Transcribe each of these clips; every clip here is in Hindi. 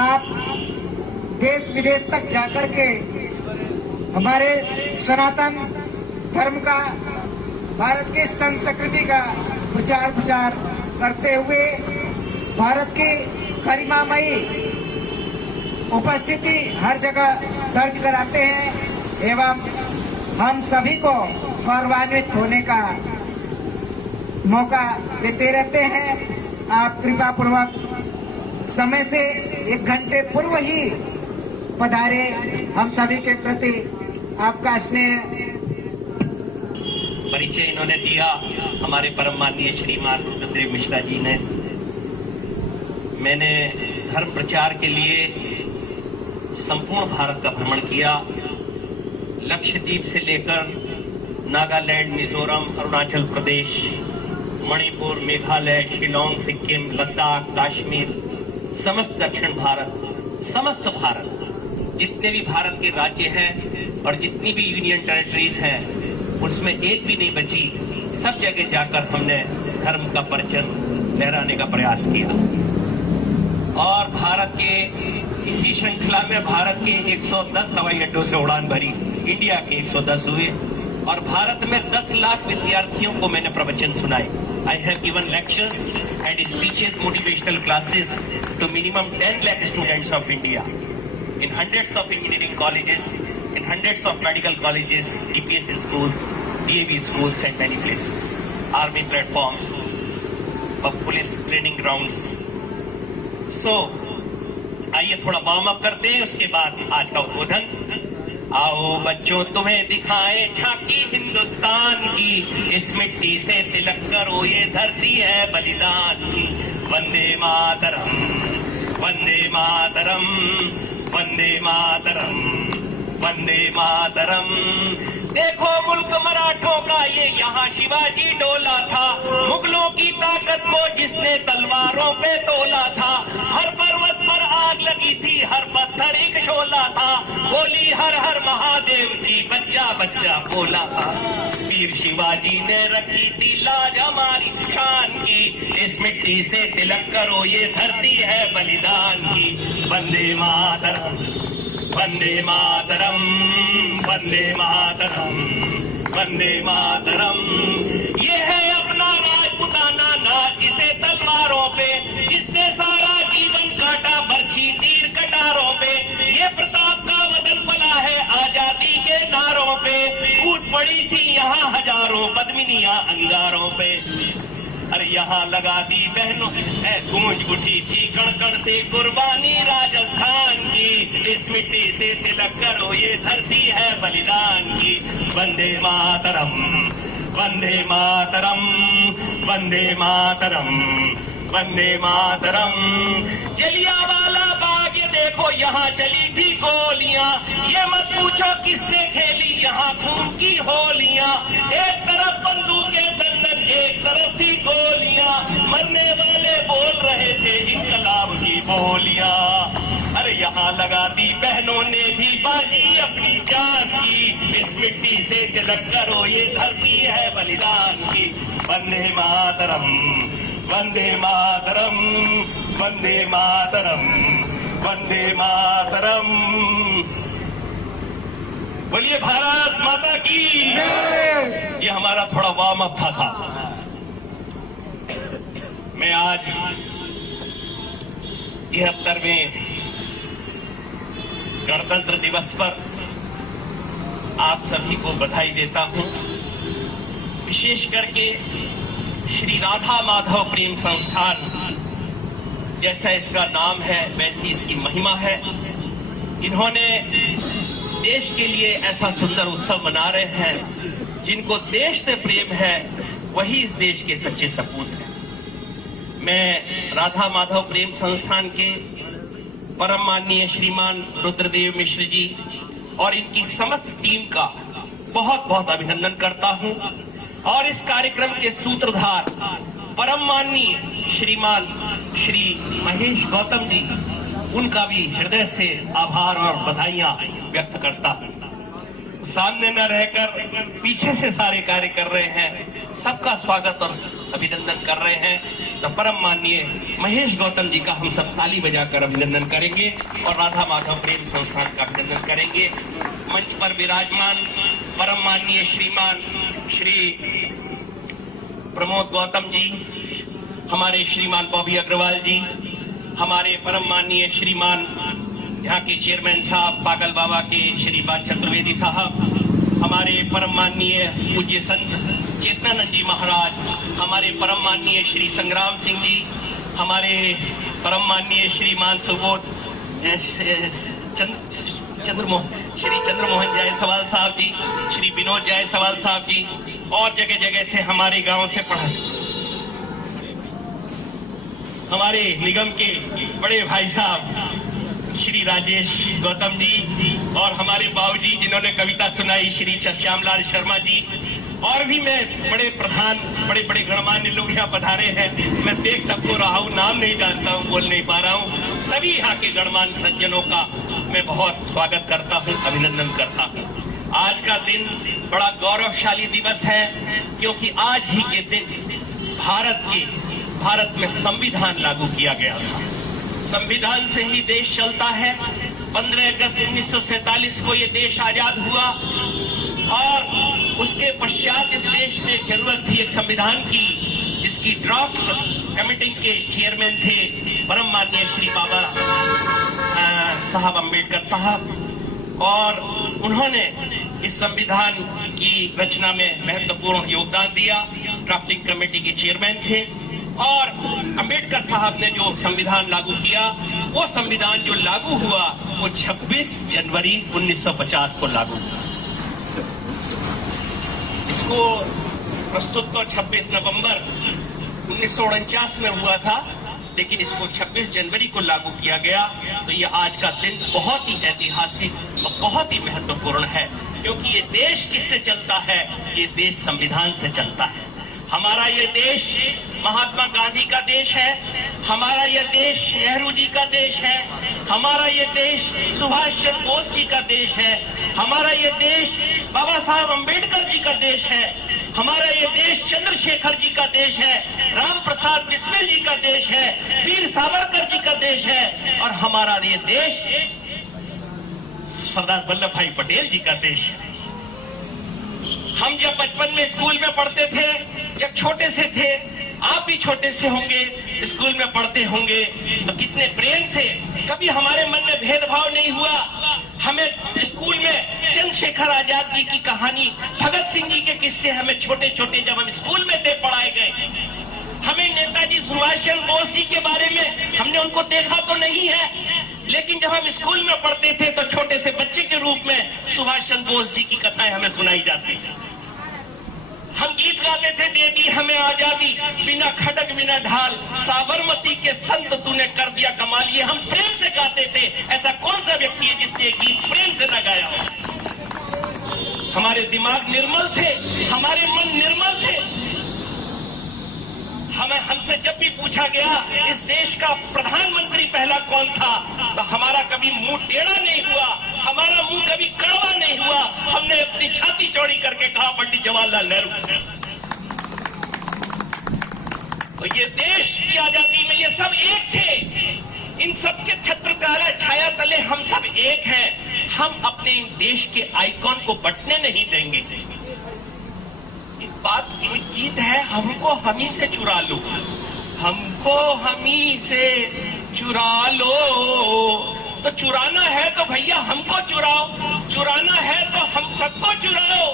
आप देश विदेश तक जाकर के हमारे सनातन धर्म का, भारत की संस्कृति का प्रचार प्रसार करते हुए भारत की गरिमामयी उपस्थिति हर जगह दर्ज कराते हैं एवं हम सभी को गौरवान्वित होने का मौका देते रहते हैं। आप कृपा पूर्वक समय से 1 घंटे पूर्व ही पधारे। हम सभी के प्रति आपका स्नेह। परिचय इन्होंने दिया हमारे परम माननीय श्रीमान रुद्रदेव मिश्रा जी ने। मैंने धर्म प्रचार के लिए संपूर्ण भारत का भ्रमण किया, लक्षद्वीप से लेकर नागालैंड, मिजोरम, अरुणाचल प्रदेश, मणिपुर, मेघालय, शिलोंग, सिक्किम, लद्दाख, कश्मीर, समस्त दक्षिण भारत, समस्त भारत, जितने भी भारत के राज्य हैं और जितनी भी यूनियन टेरिटरीज हैं उसमें एक भी नहीं बची। सब जगह जाकर हमने धर्म का परचम लहराने का प्रयास किया और भारत के इसी श्रृंखला में भारत के 110 हवाई अड्डों से उड़ान भरी। इंडिया के 110 हुए और भारत में 10 लाख विद्यार्थियों को मैंने प्रवचन सुनाए। I have given lectures and speeches, motivational classes to minimum 10 lakh students of India in hundreds of engineering colleges, in hundreds of medical colleges, DPS schools, DAV schools and many places, army platforms, of police training grounds. So, आइए थोड़ा वार्म अप करते हैं, उसके बाद आज का उद्बोधन। आओ बच्चों तुम्हें दिखाएं झांकी हिंदुस्तान की, इस मिट्टी से तिलक करो ये धरती है बलिदान की। वंदे मातरम, वंदे मातरम, वंदे मातरम, वंदे मातरम। देखो मुल्क मराठों का ये यहाँ शिवाजी डोला था, मुगलों की ताकत को जिसने तलवारों पे तोला था। हर पर्वत पर आग लगी थी, हर पत्थर एक शोला था, बोली हर हर महादेव की, बच्चा बच्चा बोला था। वीर शिवाजी ने रखी थी लाज हमारी शान की, इस मिट्टी से तिलक करो ये धरती है बलिदान की। वंदे मातरम, वंदे मातरम, वंदे मातरम, वंदे मातरम। ये है अपना राजपुताना नाच, जिसे तलवारों पे जिसने सारा जीवन काटा, बरछी तीर कटारों पे। ये प्रताप का वतन पला है आजादी के नारों पे, कूद पड़ी थी यहाँ हजारों पद्मिनियां अंगारों पे। अरे यहाँ लगा दी बहनों गूंज उठी थी कण कण से कुर्बानी राजस्थान की, इस मिट्टी से तिलक करो ये धरती है बलिदान की। वंदे मातरम, वंदे मातरम, वंदे मातरम, वंदे मातरम। जलियांवाला बाग ये देखो यहाँ चली थी गोलियां, ये मत पूछो किसने खेली यहाँ खून की होलियां। एक तरफ बंदूकें दंदन, एक तरफ थी गोलियां, मरने वाले बोल रहे थे इनकलाब की बोलियां। अरे यहाँ लगा दी बहनों ने भी बाजी अपनी जान की, इस मिट्टी से तिलक करो ये धरती है बलिदान की। वंदे मातरम, वंदे मातरम, वंदे मातरम, वंदे मातरम। बोलिए भारत माता की। ये हमारा थोड़ा वार्म अप था। मैं आज 73वें गणतंत्र दिवस पर आप सभी को बधाई देता हूं। विशेष करके श्री राधा माधव प्रेम संस्थान, जैसा इसका नाम है वैसी इसकी महिमा है। इन्होंने देश के लिए ऐसा सुंदर उत्सव मना रहे हैं। जिनको देश से प्रेम है वही इस देश के सच्चे सपूत हैं। मैं राधा माधव प्रेम संस्थान के परम माननीय श्रीमान रुद्रदेव मिश्र जी और इनकी समस्त टीम का बहुत बहुत अभिनंदन करता हूं और इस कार्यक्रम के सूत्रधार परम माननीय श्रीमान श्री महेश गौतम जी, उनका भी हृदय से आभार और बधाइयां व्यक्त करता हूं। सामने न रहकर पीछे से सारे कार्य कर रहे हैं, सबका स्वागत और अभिनंदन कर रहे हैं। तो परम माननीय महेश गौतम जी का हम सब ताली बजाकर अभिनंदन करेंगे और राधा माधव प्रेम संस्थान का अभिनंदन करेंगे। मंच पर विराजमान परम माननीय श्रीमान श्री प्रमोद गौतम जी, हमारे श्रीमान बॉबी अग्रवाल जी, हमारे परम माननीय श्रीमान यहाँ के चेयरमैन साहब पागल बाबा के श्रीमान चतुर्वेदी साहब, हमारे परम माननीय पूज्य संत चेतनानंद जी महाराज, हमारे परम माननीय श्री संग्राम सिंह जी, हमारे परम माननीय श्रीमान सुबोध श्री चंद्रमोहन जायसवाल साहब जी, श्री विनोद जायसवाल साहब जी, और जगह जगह से हमारे गांव से हमारे निगम के बड़े भाई साहब श्री राजेश गौतम जी, और हमारे बाबूजी जिन्होंने कविता सुनाई श्री श्यामलाल शर्मा जी, और भी मैं बड़े प्रधान बड़े बड़े गणमान्य लोग यहाँ पधारे हैं। मैं देख सबको रहा हूँ, नाम नहीं जानता हूँ, बोल नहीं पा रहा हूँ। सभी यहाँ के गणमान्य सज्जनों का मैं बहुत स्वागत करता हूँ, अभिनंदन करता हूँ। आज का दिन बड़ा गौरवशाली दिवस है, क्योंकि आज ही के दिन भारत में संविधान लागू किया गया था। संविधान से ही देश चलता है। 15 अगस्त 1947 को ये देश आजाद हुआ और उसके पश्चात इस देश में जरूरत थी एक संविधान की, जिसकी ड्राफ्ट कमेटी के चेयरमैन थे परम माननीय श्री बाबा साहब अम्बेडकर साहब, और उन्होंने इस संविधान की रचना में महत्वपूर्ण योगदान दिया। ड्राफ्टिंग कमेटी के चेयरमैन थे और अम्बेडकर साहब ने जो संविधान लागू किया, वो संविधान जो लागू हुआ वो 26 जनवरी 1950 को लागू हुआ। इसको प्रस्तुत तो 26 नवंबर 1949 में हुआ था, लेकिन इसको 26 जनवरी को लागू किया गया। तो ये आज का दिन बहुत ही ऐतिहासिक और बहुत ही महत्वपूर्ण है, क्योंकि ये देश किससे चलता है? ये देश संविधान से चलता है। हमारा ये देश महात्मा गांधी का देश है, हमारा ये देश नेहरू जी का देश है, हमारा ये देश सुभाष चंद्र बोस जी का देश है, हमारा ये देश बाबा साहब अम्बेडकर जी का देश है, हमारा ये देश चंद्रशेखर जी का देश है, राम प्रसाद बिस्मिल जी का देश है, वीर सावरकर जी का देश है, और हमारा ये देश सरदार वल्लभ भाई पटेल जी का देश है। हम जब बचपन में स्कूल में पढ़ते थे, जब छोटे से थे, आप भी छोटे से होंगे, स्कूल में पढ़ते होंगे, तो कितने प्रेम से, कभी हमारे मन में भेदभाव नहीं हुआ। हमें स्कूल में चंद्रशेखर आजाद जी की कहानी, भगत सिंह जी के किस्से हमें छोटे छोटे जब हम स्कूल में थे पढ़ाए गए। हमें नेताजी सुभाष चंद्र बोस जी के बारे में हमने उनको देखा तो नहीं है, लेकिन जब हम स्कूल में पढ़ते थे तो छोटे से बच्चे के रूप में सुभाष चंद्र बोस जी की कथाएं हमें सुनाई जाती थी। हम गीत गाते थे, दे दी हमें आजादी, बिना खड़ग बिना ढाल, साबरमती के संत तूने कर दिया कमाल। ये हम प्रेम से गाते थे। ऐसा कौन सा व्यक्ति है जिसने ये गीत प्रेम से न गाया हो? हमारे दिमाग निर्मल थे, हमारे मन निर्मल थे। हमसे जब भी पूछा गया इस देश का प्रधानमंत्री पहला कौन था, तो हमारा कभी मुंह टेढ़ा नहीं हुआ, हमारा मुंह कभी कड़वा नहीं हुआ। हमने अपनी छाती चौड़ी करके कहा पंडित जवाहरलाल नेहरू। तो ये देश की आजादी में ये सब एक थे। इन सब के छत्र छाया तले हम सब एक हैं। हम अपने इन देश के आइकॉन को बटने नहीं देंगे। बात गीत है, हमको हमी से चुरा लो, हमको हमी से चुरा लो। तो चुराना है तो भैया हमको चुराओ, चुराना है तो हम सबको चुराओ।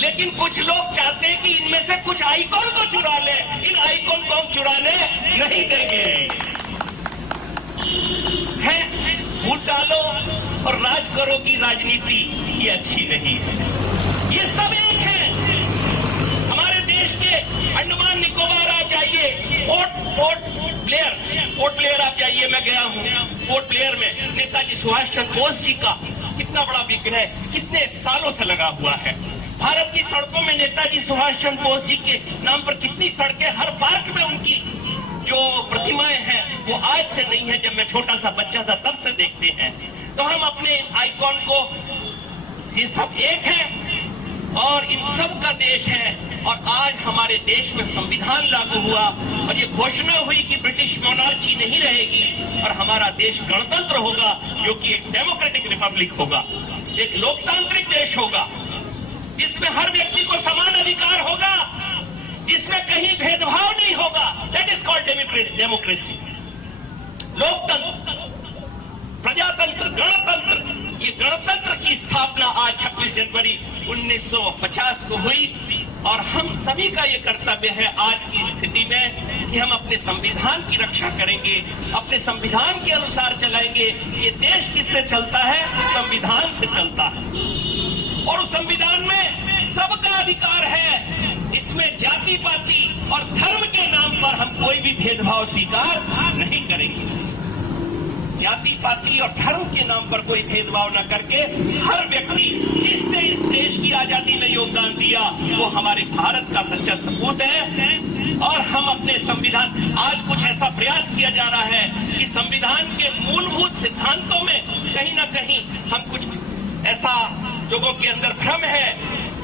लेकिन कुछ लोग चाहते हैं कि इनमें से कुछ आइकॉन को चुरा ले। इन आइकॉन को हम चुराने नहीं देंगे। है वोट डालो और राज करो की राजनीति ये अच्छी नहीं है। ये सब एक है। अंडमान निकोबार आप जाइए, पोर्ट ब्लेयर आप जाइए, मैं गया हूँ पोर्ट ब्लेयर में। नेताजी सुभाष चंद्र बोस जी का कितना बड़ा विग्रह कितने सालों से लगा हुआ है। भारत की सड़कों में नेताजी सुभाष चंद्र बोस जी के नाम पर कितनी सड़कें, हर पार्क में उनकी जो प्रतिमाएं हैं वो आज से नहीं है, जब मैं छोटा सा बच्चा था तब से देखते हैं। तो हम अपने आइकॉन को ये सब एक है और इन सब का देश है। और आज हमारे देश में संविधान लागू हुआ और ये घोषणा हुई कि ब्रिटिश मोनार्ची नहीं रहेगी और हमारा देश गणतंत्र होगा, जो कि एक डेमोक्रेटिक रिपब्लिक होगा, एक लोकतांत्रिक देश होगा, जिसमें हर व्यक्ति को समान अधिकार होगा, जिसमें कहीं भेदभाव नहीं होगा। That is called democracy. लोकतंत्र, प्रजातंत्र, गणतंत्र। ये गणतंत्र की स्थापना आज 26 जनवरी 1950 को हुई और हम सभी का ये कर्तव्य है आज की स्थिति में कि हम अपने संविधान की रक्षा करेंगे, अपने संविधान के अनुसार चलाएंगे। ये देश किससे चलता है? संविधान से चलता है और उस संविधान में सबका अधिकार है। इसमें जाति पाति और धर्म के नाम पर हम कोई भी भेदभाव स्वीकार नहीं करेंगे। जाति पाति और धर्म के नाम पर कोई भेदभाव न करके हर व्यक्ति जिसने इस देश की आजादी में योगदान दिया वो हमारे भारत का सच्चा सपूत है। और हम अपने संविधान, आज कुछ ऐसा प्रयास किया जा रहा है कि संविधान के मूलभूत सिद्धांतों में कहीं न कहीं हम कुछ ऐसा लोगों के अंदर भ्रम है,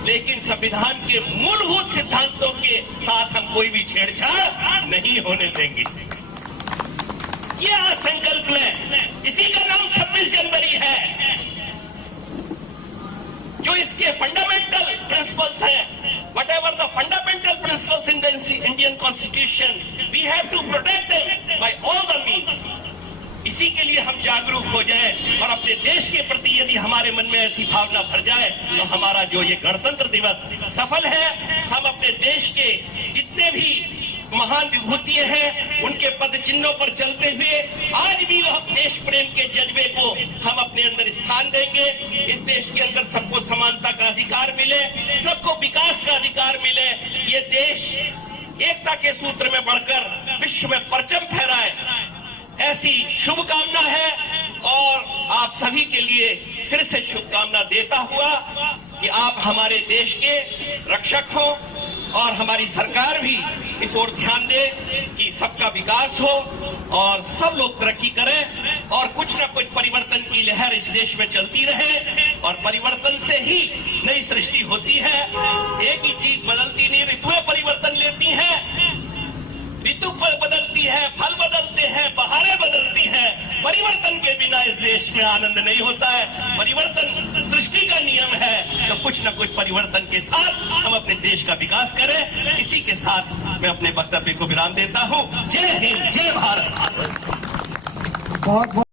लेकिन संविधान के मूलभूत सिद्धांतों के साथ हम कोई भी छेड़छाड़ नहीं होने देंगे। ये आज संकल्प लें। इसी का नाम 26 जनवरी है। जो इसके फंडामेंटल प्रिंसिपल्स हैं, whatever the fundamental principles in the Indian constitution, we have to protect them by all the means. इसी के लिए हम जागरूक हो जाए और अपने देश के प्रति यदि हमारे मन में ऐसी भावना भर जाए तो हमारा जो ये गणतंत्र दिवस सफल है। हम अपने देश के जितने भी महान विभूतियां हैं उनके पद चिन्हों पर चलते हुए आज भी वह देश प्रेम के जज्बे को हम अपने अंदर स्थान देंगे। इस देश के अंदर सबको समानता का अधिकार मिले, सबको विकास का अधिकार मिले, ये देश एकता के सूत्र में बढ़कर विश्व में परचम फहराए, ऐसी शुभकामना है। और आप सभी के लिए फिर से शुभकामना देता हुआ कि आप हमारे देश के रक्षक हो और हमारी सरकार भी इस ओर ध्यान दे कि सबका विकास हो और सब लोग तरक्की करें और कुछ न कुछ परिवर्तन की लहर इस देश में चलती रहे। और परिवर्तन से ही नई सृष्टि होती है। एक ही चीज बदलती नहीं, ऋतुएं परिवर्तन लेती हैं, ऋतु बदलती है, फल बदलते हैं, बहारें बदलती हैं। परिवर्तन के बिना इस देश में आनंद नहीं होता है। परिवर्तन सृष्टि का नियम है, तो कुछ न कुछ परिवर्तन के साथ हम अपने देश का विकास करें। इसी के साथ मैं अपने वक्तव्य को विराम देता हूँ। जय हिंद, जय भारत। बहुत